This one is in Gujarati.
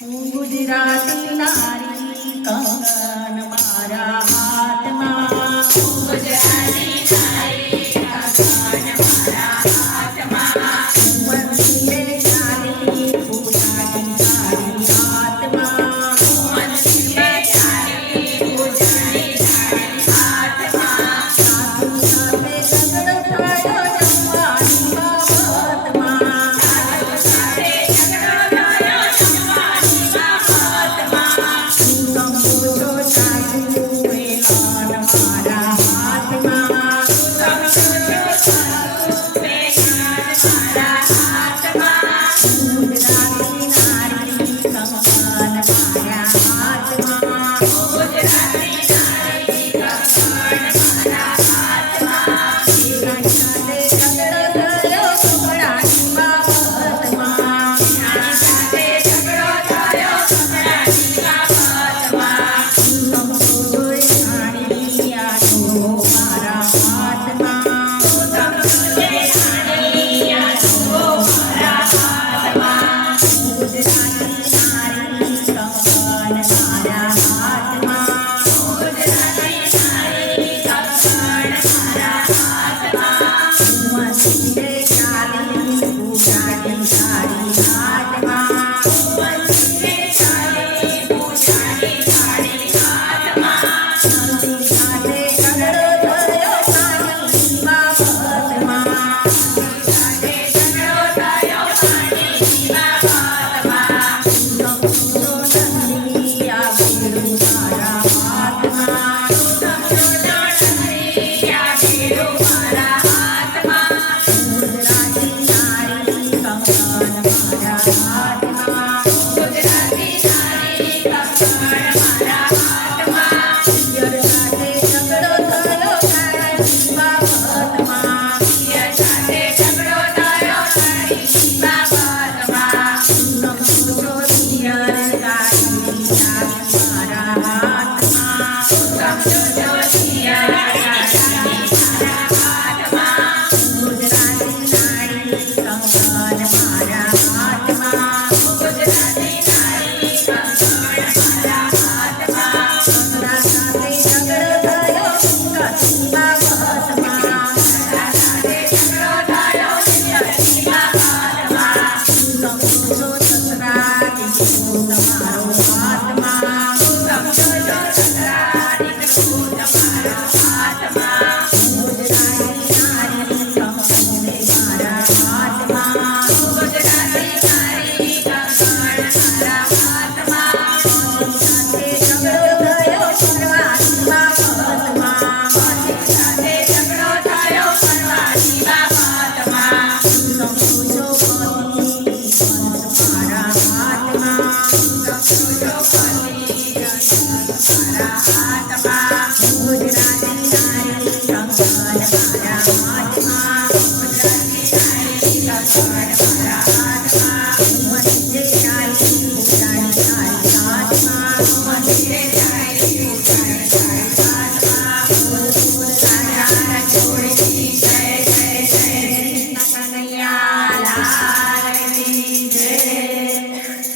હું ગુજરાતી નારી કંગન મારા હાથમાં ગુજરાતી નારી કંગન મારા હાથમાં મંદિરે ચાલી પૂજાની તારી હાથમાં મંદિરે ચાલી પૂજાની તારી હાથમાં સાધુ સાથે ઝઘડો થયો જમવાની બાબતમાં સાધુ સાથે ઝઘડો થયો જમવાની બાબતમાં તું સમજો સાધુ વેલણ મારા હાથમાં તું સમજો સાધુ વેલણ મારા હાથમાં ગુજરાતી નારી કંગન મારા હાથમાં ગુજરાતી નારી કંગન મારા હાથમાં એની સાથે ઝઘડો થયો કપડાની બાબતમાં એની સાથે ઝઘડો થયો કપડાની બાબતમાં તું સમજો રાણી યાદો મારા હાથમાં તું સમજો રાણી યાદો મારા હાથમાં ગુજરાતી નારી કંગન મારા હાથમાં ગુજરાતી નારી કંગન મારા હાથમાં મંદિરે ચાલી પૂજાની તારી હાથમાં મંદિરે ચાલી પૂજાની તારી હાથમાં સંતી સાથે ઝઘડો થયો પાણીની બાબતમાં સંતી સાથે ઝઘડો થયો પાણીની બાબતમાં સમજો નંદી આ ભેરું મારા હાથમાં સમજો નંદી આ ભેરું મારા હાથમાં ગુજરાતી નારી કંગન મારા હાથમાં ગુજરાતી નારી કંગન મારા હાથમાં પિયર સાથે ઝઘડો થયો તારીની બાબતમાં પિયર સાથે ઝઘડો થયો તારીની બાબતમાં સમજો પિયર તારી મારા હાથમાં સમજો પિયર તારી મારા હાથમાં ગુજરાતી નારી કંગન મારા હાથમાં ગુજરાતી નારી કંગન મારા હાથમાં સસરા સાથે ઝઘડો થયો પિયરની બાબતમાં સસરા સાથે ઝઘડો થયો પિયરની બાબતમાં સમજો સસરા દીકરો તમારો હાથમાં સમજો સસરા દીકરો તમારા હાથમાં ગુજરાતી નારી કંગન મારા હાથમાં ગુજરાતી નારી કંગન મારા હાથમાં પતિ સાથે ઝઘડો થયો પરવાની બાબતમાં પતિ સાથે ઝઘડો થયો પરવાની બાબતમાં સમજો પતિ પંથ મારા હાથમાં સમજો પતિ પંથ મારા હાથમાં ગુજરાતી નારી કંગન